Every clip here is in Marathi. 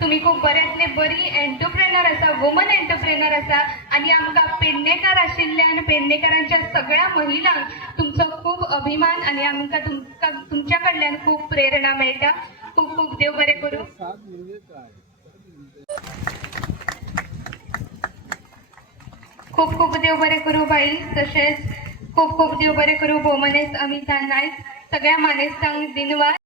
तुम्ही खूप बऱ्यातले बरी एंटरप्रेनर असा, वुमन एंटरप्रेनर असा आणि आमका पेडणेकर आशिल्ल्यान पेडणेकरांच्या सगळ्या महिला तुमचो खूप अभिमान आणि आमका तुमच्या कडल्यान खूप प्रेरणा मेळटा. खूप खूप देव बरे करू. खूप खूप देव बरे करू बाई. तसेच खूप खूप देव बरे करू भोमनेस अमिता नाईक. सगळ्या मानेसांक दिनवार.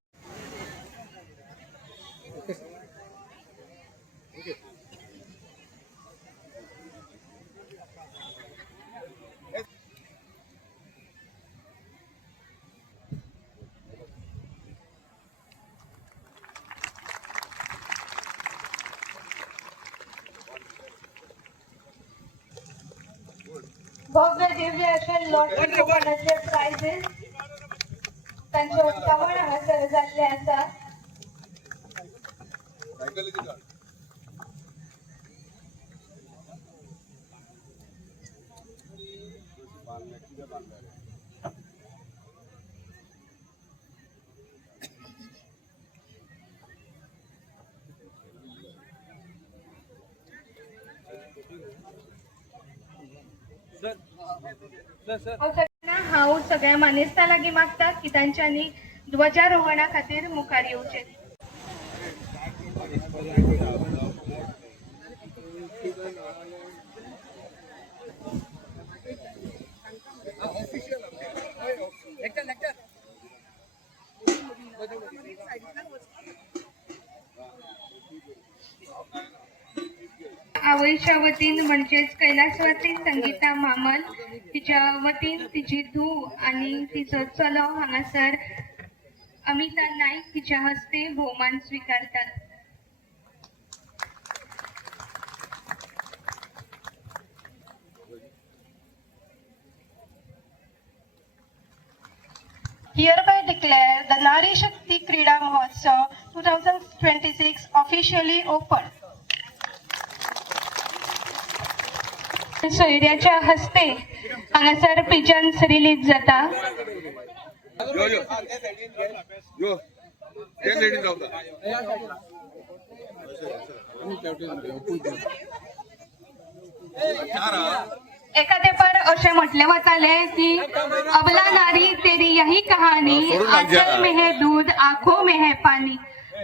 भव्य दिव्य असे लॉटरी कुपनाचे प्राइजेस त्यांचे उत्पादन हांगासर जाल्ले आसा. हांव सगळ्या मानेस्ता लागीं मागता की तांच्यांनी ध्वजारोहणा खातीर मुखार येवचें. आवयच्या वतीन म्हणजेच कैलासवासी संगीता मामल तिच्या वतीन तिची धूव आणि तिचो चलो हांगासर अमिता नाईक तिच्या हस्ते भोवमान स्वीकारतात. Hereby declare the Nari Shakti Krida Mahotsav 2026 officially open. सोयऱ्याच्या हस्ते हांगासर पिजन्स रिलीज जाता. एका तेंपार अशें म्हटलें वताले की अबला नारी तेरी यही कहानी, आंचल में है दूध आंखों में है पानी.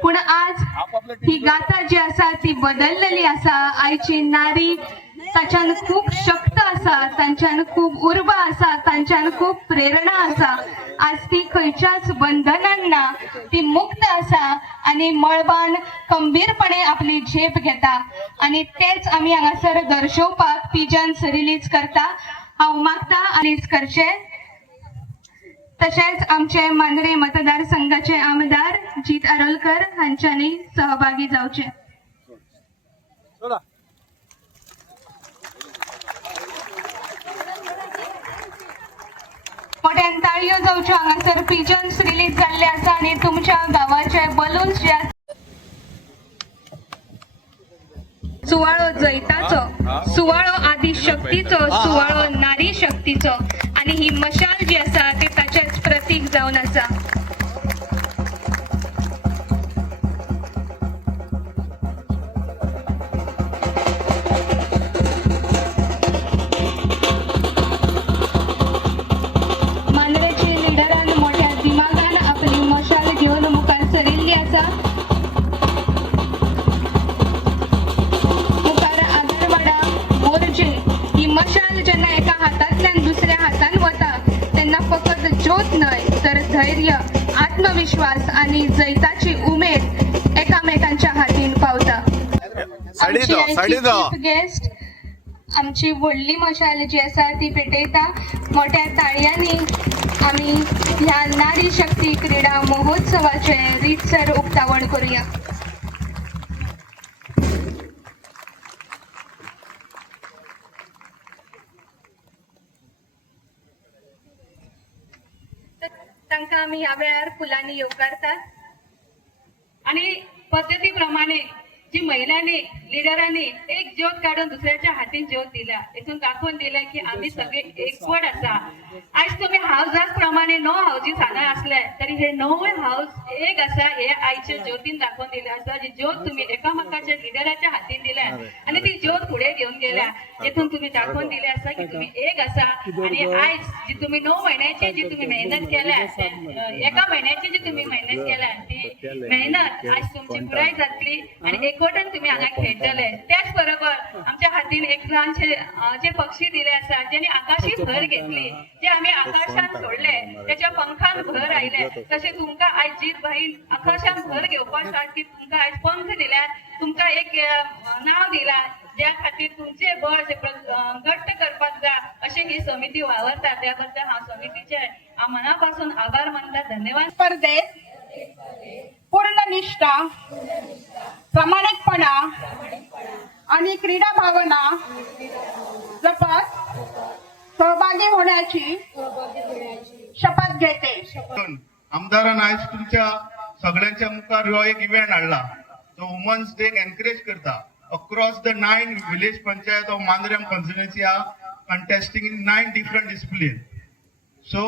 पण आज ही गाथा जी आसा ती बदललेली आसा. आयची नारी ताच्यान खूप शक्त आसा, तांच्यान खूप उर्बा आसा, तांच्यान खूप प्रेरणा आसा. आज ती खंयच्याच बंधनान ना, ती मुक्त आसा आणि मळबान खंबीरपणे आपली झेप घेता आणि तेच आमी हांगासर दर्शोवपाक पिजन्स रिलीज करता. हांव मागता रिलीज करचे. तशेंच आमचे मांद्रे मतदारसंघाचे आमदार जीत आरोलकर हांच्यांनी सहभागी जावचे. मोठ्यान ताळयो जावच्यो. हांगासर पिजन्स रिलीज जाल्ले आसा आणि तुमच्या गावाचे बलून्स जे सुवाळो जैताचो, सुवाळो आदि शक्तीचो, सुवाळो नारी शक्तीचो आणि ही मशाल जी आसा ती ताचेच प्रतीक जावन आसा. मांद्रेची लिडरान मोठ्या दिमागान आपली मशाल घेऊन मुखार सरिल्ली आसा. मुखार आदरवाडा मोर्जे ही मशाल जेन्ना एका हातांतल्यान दुसऱ्या हातान वता तेन्ना फकत ज्योत न्हय तर धैर्य, आत्मविश्वास आणि जैताची उमेद एकामेकांच्या हातीन पावता. गेस्ट आमची व्हडली मशाल जी आसा ती पेटयता. मोठ्या ताळयांनी आमी ह्या नारी शक्ती क्रीडा महोत्सवाचे रीतसर उक्तावण करूया. तांकां आमी ह्या वेळार फुलांनी येवकारतात आणि पद्धतीप्रमाणे जी महिलांनी लिडरांनी एक ज्योत काढून दुसऱ्याच्या हातीन ज्योत दिला हेतून दाखवून दिलं की आम्ही सगळे एकवट असा. आज तुम्ही हाऊजास प्रमाणे 9 हाऊजीस हांगा असले तरी हे 9 हाऊस एक असा हे आईच्या ज्योतीन दाखवून दिले असा. जी ज्योत तुम्ही एकामेकाच्या लिडराच्या हातीन दिल्या आणि ती ज्योत पुढे घेऊन गेल्या हेतून तुम्ही दाखवून दिले असा की तुम्ही एक असा. आणि आज जी तुम्ही 9 महिन्याची जी तुम्ही मेहनत केल्या एका महिन्याची जी तुम्ही मेहनत केल्या ती मेहनत आज तुमची पुराय जातली आणि एकवटन तुम्ही हांगा खेळटले. त्याच बरोबर आमच्या हातीन एक ल्हानशे जे पक्षी दिले आसा ज्यांनी आकाशी भर घेतली जे आम्ही आकाशात सोडले त्याच्या पंखान भर आयले तसे तुमका आज जीत भाईन आकाशात भर घेवपासाठी तुमका आज पंख दिल्यात तुमका एक नाव दिला ज्या खातीर तुमचे बळ घट्ट करपाक जा अशी ही समिती वावरता. त्याबद्दल हा समितीचे मनापासून आभार मानता. धन्यवाद. स्पर्धेत पूर्ण निष्ठा, प्रामाणिकपणा आणि क्रीडा भावना जपत सहभागी होण्याची शपथ घेते. आमदारान आज तुमच्या सगळ्यांच्या मुखार हो एक इव्हेंट हाडला जो वुमन्स डे एनकरेज करता. Across the 9 village panchayat of Mandrem constituency are contesting in 9 different disciplines. So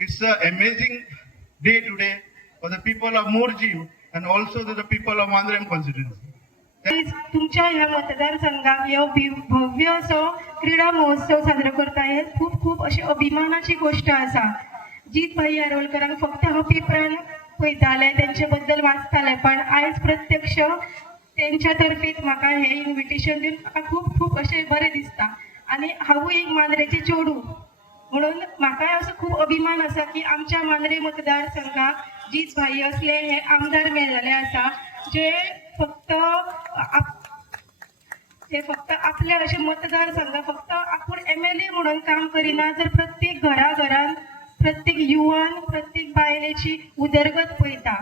it's an amazing day today for the people of Morji and also to the people of Mandrem constituency. तुमच्या ह्या मतदारसंघात ह्यो भव्य असो क्रीडा महोत्सव साजरो करता हे खूप खूप अशी अभिमानाची गोष्ट असा. जीत भाई यारोलकरांक फक्त हांव पेपरान पळयताले त्यांचे बद्दल वाचताले पण आयज प्रत्यक्ष त्यांच्या तर्फे म्हाका हे इन्व्हिटेशन दिवन म्हाका खूप खूप अशें बरें दिसता. आणि हांवूय एक मांद्रेचे चेडूं म्हणून म्हाकाय असो खूप अभिमान असा की आमच्या मांद्रे मतदारसंघाक जीत भाई असले हे आमदार मेळ्ळले आसा जे फक्त आपल्या अशे मतदारसंघाक फक्त आपूण MLA म्हणून काम करिना तर प्रत्येक घराघरान प्रत्येक युवान प्रत्येक बायलेची उदरगत पळयता.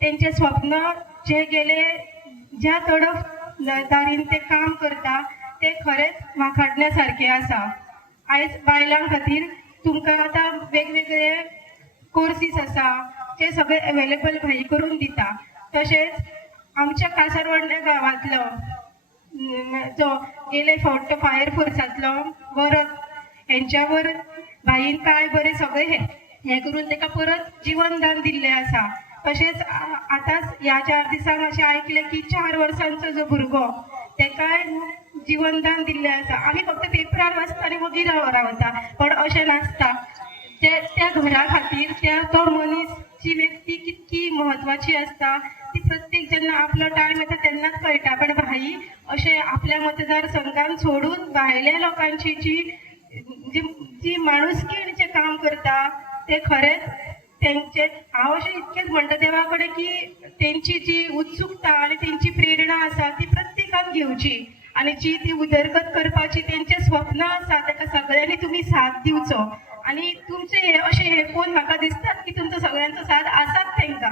तेंचे स्वप्न जे गेले ज्या तडफदारीन ते काम करता ते खरेंच वाखाणण्यासारखे आसा. आयज बायलां खातीर तुमकां आतां वेगवेगळे कोर्सीस आसा ते सगळे अवेलेबल भाई करून दिता. तशेंच आमच्या कासारवंड्या गांवांतलो जो गेले फावट फायर फोर्सांतलो वरक हेंच्यावर भाईन काय बरें सगळे हे करून ताका परत जीवनदान दिल्लें आसा. तशेंच आतांच ह्या 4 दिसांक अशें आयकलें की 4 वर्सांचो जो भुरगो ताकाय जीवनदान दिल्लें आसा. आमी फक्त पेपरार वाचता आनी मागीर रावता पण अशें नासता. त्या घरा खातीर तो मनीस जी व्यक्ती कितकी म्हत्वाची असता ती प्रत्येक जेन्ना आपलो टायम येता तेन्नाच कळटा. पण भाई अशें आपल्या मतदारसंघान सोडून भायल्या लोकांची जी माणुसकीण जे काम करता ते खरेंच तेंचे हांव अशें इतकेंच म्हणटा देवा कडेन की तेंची जी उत्सुकता आनी तेंची प्रेरणा आसा ती प्रत्येकान घेवची आणि जी ती उदरगत करपाची तेंचे स्वप्न आसा ताका सगळ्यांनी तुमी साथ दिवचो. आणि तुमचे हे फोन म्हाका दिसतात की तुमचो सगळ्यांचो साथ आसात तेंकां.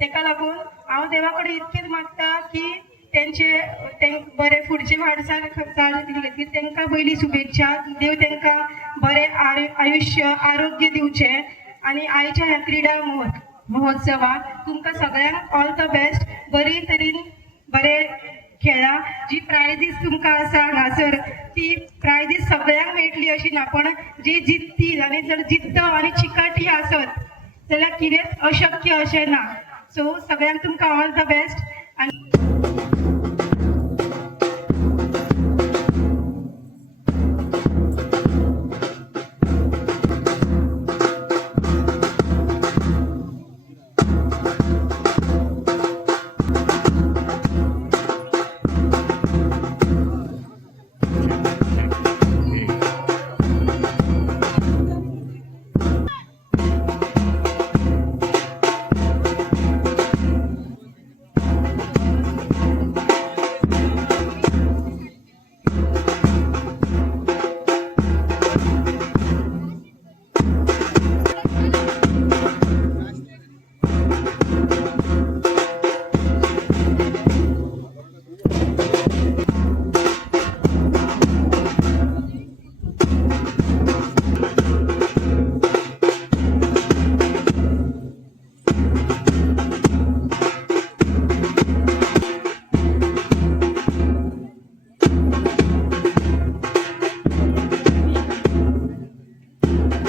ताका लागून हांव देवा कडेन इतकेंच मागता की तेंचे बरे फुडचे वाटचाल खातीर तेंकां पयली शुभेच्छा. देव तेंकां बरें आयुश्य आरोग्य दिवचें. आणि आयच्या ह्या क्रीडा महोत्सवाक तुमकां सगळ्यांक ऑल द बेस्ट. बरे तरेन बरे खेळा. जी प्रायजीस तुमकां आसा हांगासर ती प्रायजीस सगळ्यांक मेळटली अशी ना पण जी जिखतील आनी जर जिद्द आनी चिकाटी आसत जाल्यार कितेंच अशक्य अशें ना. सो सगळ्यांक तुमकां ऑल द बेस्ट.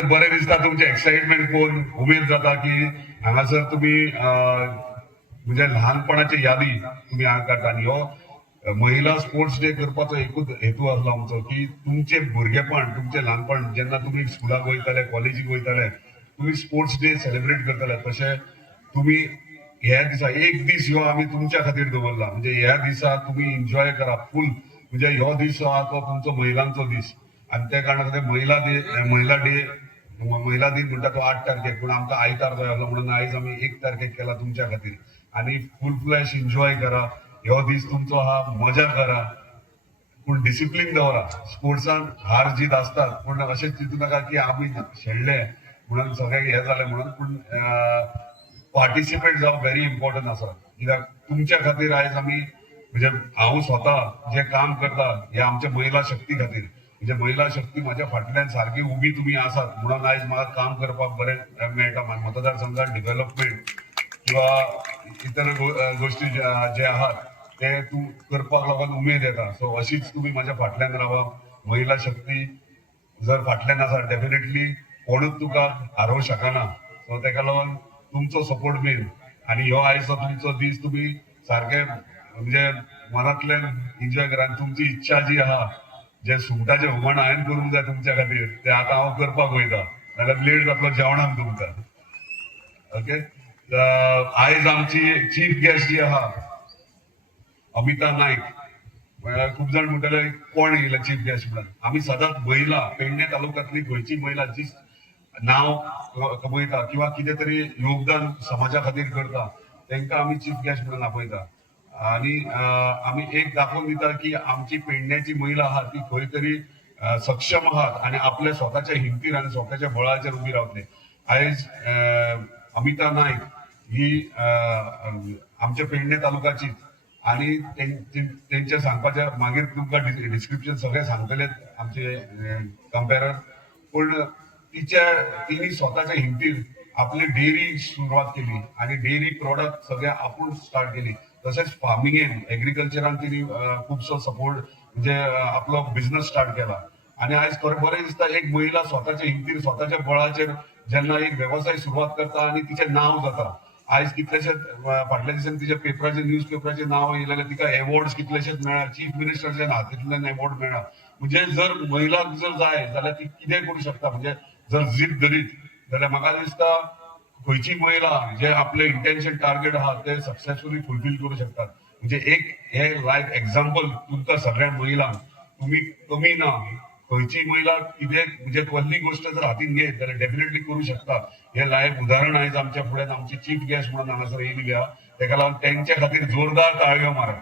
बरें दिसता तुमचे एक्साइटमेंट पळोवन उमेद जाता की हांगासर तुम्ही म्हणजे ल्हानपणाची यादी तुम्ही हांगा काडटा आनी हो महिला स्पोर्ट्स डे करपाचो एकूच हेतू आसलो आमचो की तुमचे भुरगेपण तुमचे ल्हानपण जेन्ना तुमी स्कुलाक वयताले कॉलेजीक वयताले तुम्ही स्पोर्ट्स डे सेलिब्रेट करताले तशें तुम्ही ह्या दिसा एक दीस ह्यो आमी तुमच्या खातीर दवरला म्हणजे ह्या दिसा तुम्ही एन्जॉय करा फुल म्हणजे ह्यो दीस जो आहा तो तुमचो महिलांचो दीस आणि त्या कारणान महिला दीन म्हणटा तो 8 तारखेक पूण आमकां आयतार जाय आसलो म्हणून आयज आमी 1 तारखेक केला तुमच्या खातीर आणि फुल फ्लॅश एन्जॉय करा ह्यो दीस तुमचो हा मजा करा पूण डिसिप्लीन दवरा स्पोर्ट्सान हार जीत असतात पूण अशें चिंतू नाका की आमी शेणले म्हणून सगळ्यांक हे जालें म्हणून पूण पार्टिसिपेट जावप व्हेरी इम्पॉर्टंट आसा कित्याक तुमच्या खातीर आयज आमी म्हणजे हांव स्वता जे काम करता हे आमच्या महिला शक्ती खातीर म्हणजे महिला शक्ती माझ्या फाटल्यान सारखी उभी तुम्ही आसात म्हणून आयज म्हाका काम करपाक बरें मेळटा मतदारसंघात डेव्हलपमेंट किंवा इतर गोष्टी जे आहात ते तूं करपाक लागून उमेद येता सो अशीच तुम्ही माझ्या फाटल्यान रावा महिला शक्ती जर फाटल्यान आसा डेफिनेटली कोणूच तुका हारोवंक शकना सो तेका लागून तुमचो सपोर्ट मेन आणि ह्यो आयचो तुमचो दीस तुम्ही सारखे म्हणजे मनातल्यान एन्जॉय करा आणि तुमची इच्छा जी आहा जे सुंगटाचे हुमण हांवें करूंक जाय तुमच्या खातीर ते आतां हांव करपाक वयता नाल्यार लेट जातलो जेवणाक तुमकां ओके आयज आमची चीफ गेस्ट जी आहा अमिता नायक खूप जाण म्हणटले कोण येयला चीफ गेस्ट म्हणून आमी सदांच महिला पेडणे तालुक्यांतली खंयची महिला जी नाव कमयता किंवा कितें तरी योगदान समाजा खातीर करता तांकां आमी चीफ गेस्ट म्हणून आपयता आणि आम्ही एक दाखवून दिता की आमची पेडण्याची महिला आहात ती खंय तरी सक्षम आहात आणि आपल्या स्वतःच्या हिमतीर आणि स्वतःच्या बळाचेर उभी रावतली आयज अमिता नायक ही आमच्या पेडणे तालुक्याची आणि त्यांच्या सांगपाच्या मागीर तुमकां डिस्क्रिप्शन सगळे सांगतले आमचे कंपेरर पण तिने स्वतःच्या हिमतीर आपली डेअरी सुरुवात केली आणि डेअरी प्रॉडक्ट सगळ्या आपूण स्टार्ट केली तसेच फार्मिंगेन एग्रीकल्चरान तिने खूपसो सपोर्ट म्हणजे आपलो बिझनेस स्टार्ट केला आणि आयज खरें बरें दिसता एक महिला स्वतःच्या हिमतीर स्वतःच्या बळाचेर जेन्ना एक व्यवसाय सुरुवात करता आणि तिचें नाव जाता आयज कितलेशेच फाटल्या दिसांनी तिच्या पेपराचेर न्यूज पेपराचेर नांव येयलें तिका एवॉर्ड्स कितलेशेच मेळ्ळा चीफ मिनिस्टरच्या हातींतल्यान एवॉर्ड मेळ्ळा म्हणजे जर महिलाक जर जाय जाल्यार ती कितें करूं शकता म्हणजे जर जीद धरीत जाल्यार म्हाका दिसता खंयची महिला जे आपले इंटेन्शन टार्गेट आहा ते सक्सेसफुली फुलफिल करू शकतात म्हणजे एक हे लायक एक्झाम्पल तुमकां सगळ्या महिलांक तुम्ही कमी ना खंयची महिला कितें म्हणजे व्हडली गोष्ट जर हातीन घेत जाल्यार डेफिनेटली करू शकता हे लायक उदाहरण आयज आमच्या फुड्यान आमची चीफ गेस्ट म्हणून हांगासर येयल्ली आहा तेका लागून तेंच्या खातीर जोरदार ताळयो मारा